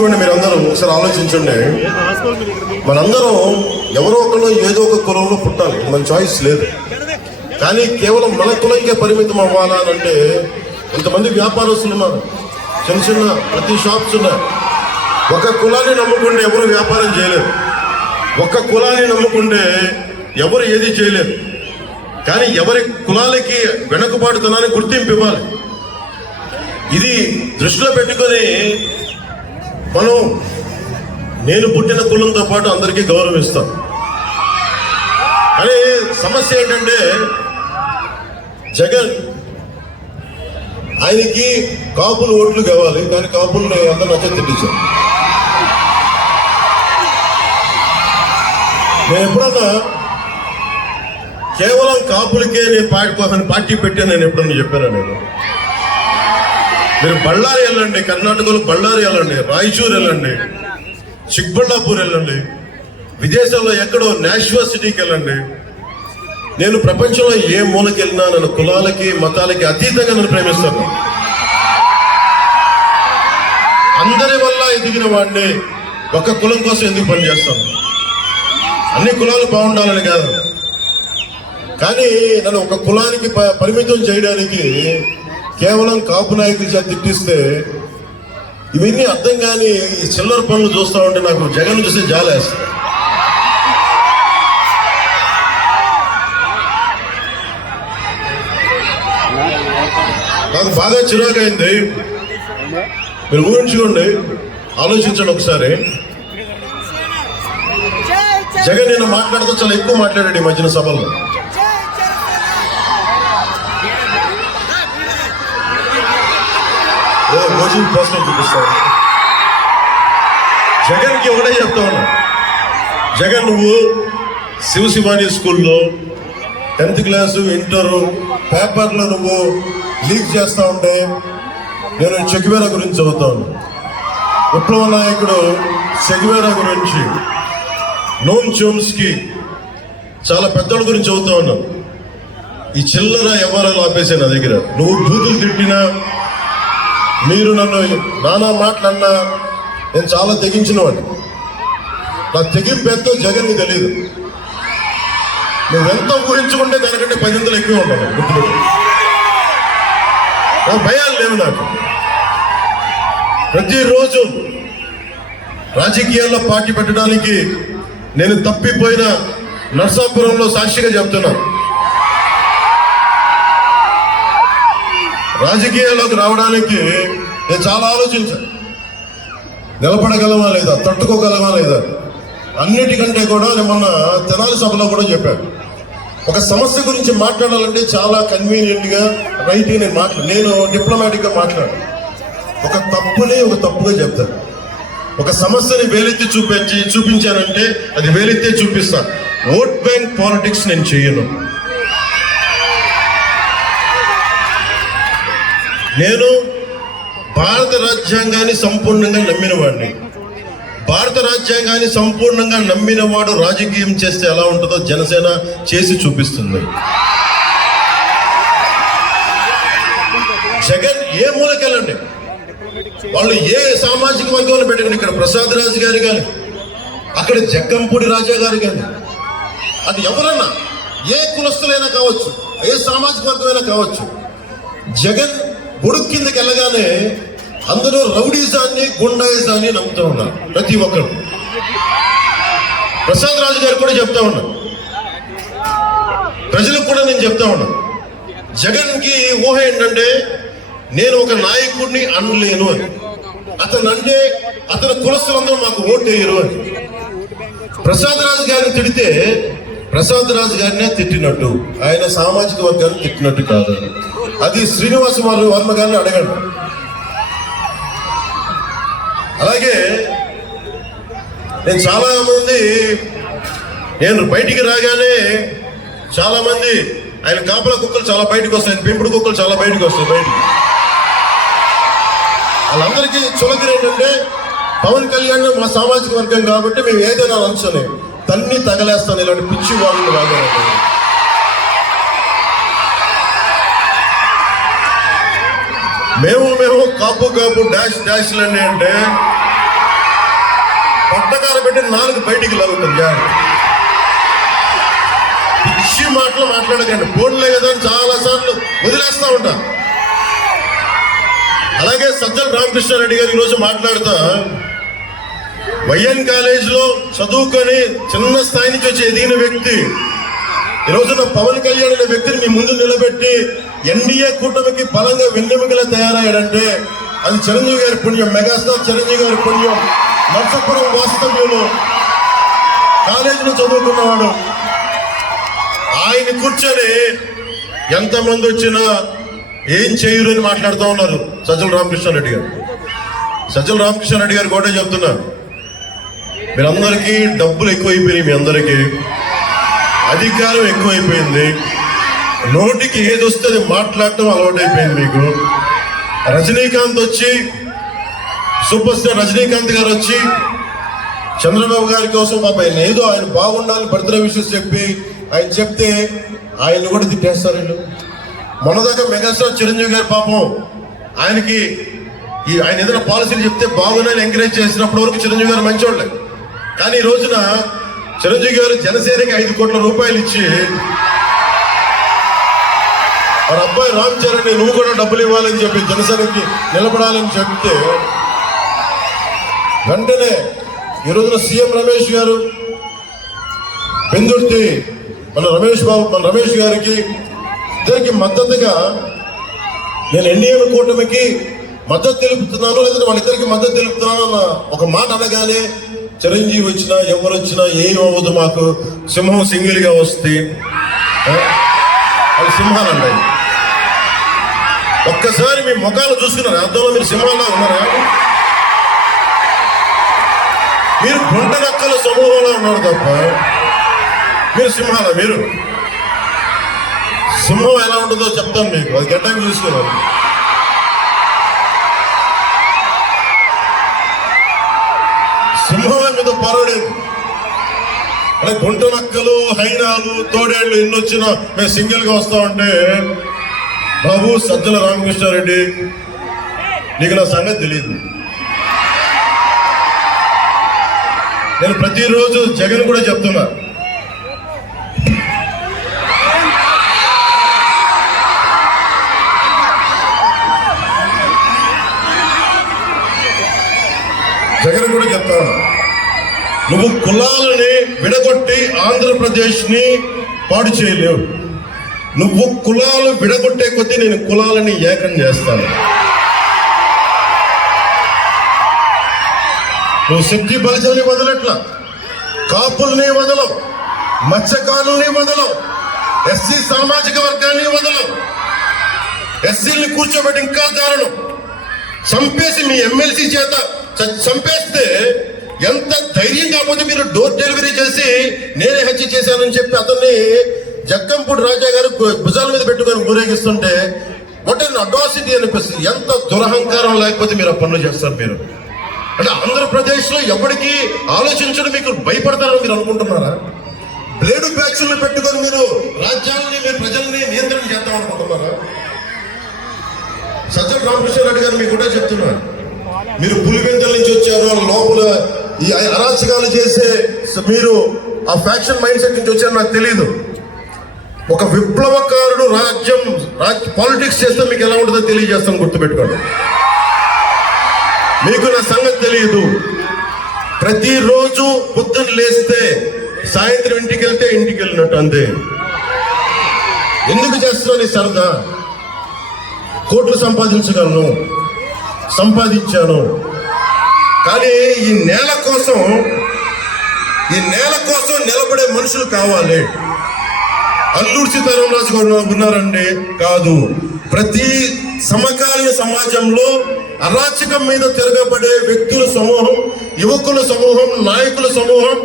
ఊహించుకోండి, మీరందరూ ఒకసారి ఆలోచించండి. మనందరం ఎవరో ఒకరు ఏదో ఒక కులంలో పుట్టాలి, మన చాయిస్ లేదు. కానీ కేవలం మన కులంకే పరిమితం అవ్వాలా అని అంటే ఇంతమంది వ్యాపారస్తులు ఉన్నారు, చిన్న చిన్న ప్రతి షాప్స్ ఉన్నాయి. ఒక కులాన్ని నమ్ముకుంటే ఎవరు వ్యాపారం చేయలేరు, ఒక కులాన్ని నమ్ముకుంటే ఎవరు ఏది చేయలేరు. కానీ ఎవరి కులాలకి వెనుకబాటుతనాన్ని గుర్తింపు ఇవ్వాలి. ఇది దృష్టిలో పెట్టుకొని మనం నేను పుట్టిన కులంతో పాటు అందరికీ గౌరవిస్తాం. కానీ సమస్య ఏంటంటే జగన్ ఆయనకి కాపులు ఓట్లు కావాలి, కానీ కాపుల్ని అందరూ నచ్చ తిట్టించారు. నేను ఎప్పుడన్నా కేవలం కాపులకే నేను పార్టీ పెట్టాను నేను ఎప్పుడన్నా చెప్పాను. మీరు బళ్ళారి వెళ్ళండి, కర్ణాటకలో బళ్ళారి వెళ్ళండి, రాయచూర్ వెళ్ళండి, చిక్బళ్ళాపూర్ వెళ్ళండి, విదేశాల్లో ఎక్కడో నాష్వా సిటీకి వెళ్ళండి. నేను ప్రపంచంలో ఏ మూలకి వెళ్ళినా నన్ను కులాలకి మతాలకి అతీతంగా నన్ను ప్రేమిస్తాను. అందరి వల్ల ఎదిగిన వాడిని ఒక కులం కోసం ఎందుకు పనిచేస్తాను? అన్ని కులాలు బాగుండాలని కాదు, కానీ నన్ను ఒక కులానికి పరిమితం చేయడానికి కేవలం కాపు నాయకుల చేత తిట్టిస్తే ఇవన్నీ అర్థం కాని ఈ చిల్లర పనులు చూస్తూ ఉంటే నాకు జగన్ చూసి జాలేస్తుంది. నాకు బాగా చిరాకైంది. మీరు ఊహించుకోండి, ఆలోచించండి ఒకసారి. జగన్ నేను మాట్లాడుతూ చాలా ఎక్కువ మాట్లాడాడు ఈ మధ్యన సభలో. ఓజీ పోస్టర్ చూపిస్తాను. జగన్కి ఒకటే చెప్తా ఉన్నా, జగన్ నువ్వు శివశివాని స్కూల్లో 10th క్లాసు ఇంటర్ పేపర్లో నువ్వు లీక్ చేస్తా ఉంటే నేను చెగువేరా గురించి చదువుతా ఉన్నా. విప్లవ నాయకుడు చెగువేరా గురించి, నోమ్ చోమ్స్కి చాలా పెద్దోళ్ళ గురించి చదువుతా ఉన్నాను. ఈ చిల్లర ఎవరాలు ఆపేసే నా దగ్గర. నువ్వు బూతులు తిట్టినా, మీరు నన్ను నానా మాటలన్నా నేను చాలా తెగించిన వాడిని. నా తెగింపు ఎంతో జగన్కి తెలియదు. నువ్వెంత ఊహించుకుంటే దానికంటే 10 ఎక్కువ ఉంటాను. గుర్తుపెట్టు, నా భయాలు లేవు నాకు. ప్రతిరోజు రాజకీయాల్లో పార్టీ పెట్టడానికి నేను తప్పిపోయిన నర్సాపురంలో సాక్షిగా చెప్తున్నా. రాజకీయాల్లోకి రావడానికి నేను చాలా ఆలోచించాను. నిలబడగలమా లేదా, తట్టుకోగలమా లేదా. అన్నిటికంటే కూడా నేను మొన్న తెనాలి సభలో కూడా చెప్పాను, ఒక సమస్య గురించి మాట్లాడాలంటే చాలా కన్వీనియంట్గా రైట్గా నేను డిప్లొమాటిక్గా మాట్లాడు. ఒక తప్పుని ఒక తప్పుగా చెప్తాను. ఒక సమస్యని వేలెత్తి చూపించానంటే అది వేలెత్తే చూపిస్తాను. ఓట్ బ్యాంక్ పాలిటిక్స్ నేను చేయను. నేను భారత రాజ్యాంగాన్ని సంపూర్ణంగా నమ్మిన వాడిని. భారత రాజ్యాంగాన్ని సంపూర్ణంగా నమ్మిన వాడు రాజకీయం చేస్తే ఎలా ఉంటుందో జనసేన చేసి చూపిస్తుంది. జగన్ ఏ మూలకెళ్ళండి, వాళ్ళు ఏ సామాజిక వర్గంలో పెట్టుకుని, ఇక్కడ ప్రసాద్ రాజు గారు కానీ, అక్కడ జగ్గంపూడి రాజా గారు కానీ, అది ఎవరన్నా ఏ కులస్తులైనా కావచ్చు, ఏ సామాజిక వర్గమైనా కావచ్చు, జగన్ బుడుగు కిందకి వెళ్ళగానే అందరూ రౌడీజాన్ని గుండాయిజాన్ని నమ్ముతూ ఉన్నారు ప్రతి ఒక్కరు. ప్రసాద్ రాజు గారు కూడా చెప్తా ఉన్నారు, ప్రజలకు కూడా నేను చెప్తా ఉన్నాను, జగన్కి ఊహ ఏంటంటే నేను ఒక నాయకుడిని అనలేను అని. అతనంటే అతని కులస్తులందరూ మాకు ఓటు వేయరు అని. ప్రసాద్ రాజు గారిని తిడితే ప్రసాద్ రాజు గారినే తిట్టినట్టు, ఆయన సామాజిక వర్గాన్ని తిట్టినట్టు కాదు. అది శ్రీనివాస వర్మ గారిని అడగండి. అలాగే నేను చాలా మంది, నేను బయటికి రాగానే చాలా మంది ఆయన కాపలా కుక్కలు చాలా బయటకు వస్తాయి, ఆయన పెంపుడు కుక్కలు చాలా బయటకు వస్తాయి. బయటికి వాళ్ళందరికీ చులకన ఏంటంటే పవన్ కళ్యాణ్ మా సామాజిక వర్గం కాబట్టి మేము ఏదైనా అంచనే తన్ని తగలేస్తాను, ఇలాంటి పిచ్చి వాళ్ళు వాగారు. మేము కాపు డాష్లన్నీ అంటే ప్రకారం పెట్టి 4 బయటికి లాగుతుంది. పిచ్చి మాటలు మాట్లాడకండి. ఫోన్లే కదా అని చాలా సార్లు వదిలేస్తా ఉంటా. అలాగే సజ్జల రామకృష్ణారెడ్డి గారు ఈరోజు మాట్లాడుతా, వైఎన్ కాలేజీలో చదువుకొని చిన్న స్థాయి నుంచి వచ్చి ఎదిగిన వ్యక్తి ఈ రోజున పవన్ కళ్యాణ్ అనే వ్యక్తిని మీ ముందు నిలబెట్టి ఎన్డీఏ కూటమికి బలంగా వెన్నెముకలా తయారయ్యాడంటే అది చిరంజీవి గారి పుణ్యం, మెగాస్టార్ చిరంజీవి గారి పుణ్యం. నర్సాపురం వాస్తవ్యంలో కాలేజీలో చదువుకున్నవాడు. ఆయన కూర్చొని ఎంతమంది వచ్చినా ఏం చేయరు అని మాట్లాడుతూ ఉన్నారు సజ్జల రామకృష్ణారెడ్డి గారు. సజ్జల రామకృష్ణారెడ్డి గారు కూడా చెప్తున్నారు, మీరందరికీ డబ్బులు ఎక్కువైపోయినాయి, మీ అందరికీ అధికారం ఎక్కువైపోయింది, నోటికి ఏది వస్తే అది మాట్లాడటం అలవాటైపోయింది మీకు. రజనీకాంత్ వచ్చి, సూపర్ స్టార్ రజనీకాంత్ గారు వచ్చి చంద్రబాబు గారి కోసం ఆయన ఏదో ఆయన బాగుండాలని బర్త్డే విషెస్ చెప్పి ఆయన చెప్తే ఆయన కూడా తిట్టేస్తారు వీళ్ళు. మొన్నదాకా మెగాస్టార్ చిరంజీవి గారి పాపం ఆయనకి ఆయన ఏదైనా పాలసీలు చెప్తే బాగున్నాయని ఎంకరేజ్ చేసినప్పటి వరకు చిరంజీవి గారు మంచోళ్ళే. కానీ ఈ రోజున చిరంజీవి గారు జనసేనకి 5 కోట్ల రూపాయలు ఇచ్చి వారి అబ్బాయి రామ్ చరణ్ నువ్వు కూడా డబ్బులు ఇవ్వాలని చెప్పి జనసేనకి నిలబడాలని చెప్తే వెంటనే ఈ రోజున సీఎం రమేష్ గారు పెందుర్తి మన రమేష్ గారికి ఇద్దరికి మద్దతుగా నేను ఎన్డీఏ కూటమికి మద్దతు తెలుపుతున్నాను, లేదంటే వాళ్ళిద్దరికి మద్దతు తెలుపుతున్నాను అన్న ఒక మాట అనగానే చిరంజీవి వచ్చినా ఎవరు వచ్చినా ఏం అవ్వదు, మాకు సింహం సింగిల్గా వస్తే అది సింహాలండి. ఒక్కసారి మీ ముఖాలు చూసుకున్నారు, అర్థంలో మీరు సింహాల్లో ఉన్నారా? మీరు గుంట నక్కల సమూహంలో ఉన్నారు తప్ప మీరు సింహాల. మీరు సింహం ఎలా ఉంటుందో చెప్తాను మీకు, అది గడ్డంగా చూసుకున్నారు. సింహం మీద పర్వాలేదు, అంటే గుంట నక్కలు, హైనాలు, తోడేళ్లు ఎన్ని వచ్చినా మేము సింగిల్ గా వస్తామంటే, బాబు సజ్జల రామకృష్ణారెడ్డి నీకు నా సంగతి తెలియదు. నేను ప్రతిరోజు జగన్ కూడా చెప్తున్నా, జగన్ కూడా చెప్తాను, నువ్వు కులాలని విడగొట్టి ఆంధ్రప్రదేశ్ ని పాడు చేయలేవు. నువ్వు కులాలు విడగొట్టే కొద్దీ నేను కులాలని ఏకం చేస్తాను. నువ్వు శక్తి బలిజల్ని వదలట్లా, కాపుల్ని వదలవు, మత్స్యకారుల్ని వదలవు, ఎస్సీ సామాజిక వర్గాన్ని వదలవు, ఎస్సీల్ని కూర్చోబెట్టి ఇంకా దారుణం చంపేసి మీ ఎమ్మెల్సీ చేత చంపేస్తే ఎంత ధైర్యం కాకపోతే మీరు డోర్ డెలివరీ చేసి నేనే హత్య చేశానని చెప్పి అతన్ని జగ్గంపూడి రాజా గారు భుజాల మీద పెట్టుకొని ఊరేగిస్తుంటే వాట్ అండ్ అడ్వాసిటీ అనిపిస్తుంది. ఎంత దురహంకారం లేకపోతే మీరు ఆ పనులు చేస్తారు. మీరు అంటే ఆంధ్రప్రదేశ్ లో ఎవరికి ఆలోచించడం మీకు భయపడతారని మీరు అనుకుంటున్నారా? బ్లేడు బ్యాచ్లను పెట్టుకొని మీరు రాజ్యాలని, మీరు ప్రజల్ని నియంత్రణ చేద్దాం అనుకుంటున్నారా? సజ్జల రామకృష్ణారెడ్డి గారు మీకు కూడా చెప్తున్నారు, మీరు పులివెందుల నుంచి వచ్చారు, లోపల ఈ అరాచకాలు చేసే మీరు ఆ ఫ్యాక్షన్ మైండ్ సెట్ నుంచి వచ్చారు నాకు తెలియదు. ఒక విప్లవకారుడు పాలిటిక్స్ చేస్తే మీకు ఎలా ఉంటుందో తెలియజేస్తాను, గుర్తుపెట్టుకోండి. మీకు నా సంగతి తెలియదు. ప్రతిరోజు పొద్దున్న లేస్తే సాయంత్రం ఇంటికి వెళ్తే ఇంటికి వెళ్ళినట్టు అంతే. ఎందుకు చేస్తున్నాను ఈ సరదా? కోట్లు సంపాదించాను, కానీ ఈ నేల కోసం నిలబడే మనుషులు కావాలి. అల్లూరు సీతారామరాజు గారు ఉన్నారండి కాదు. ప్రతి సమకాలీన సమాజంలో అరాచకం మీద తిరగబడే వ్యక్తుల సమూహం, యువకుల సమూహం, నాయకుల సమూహం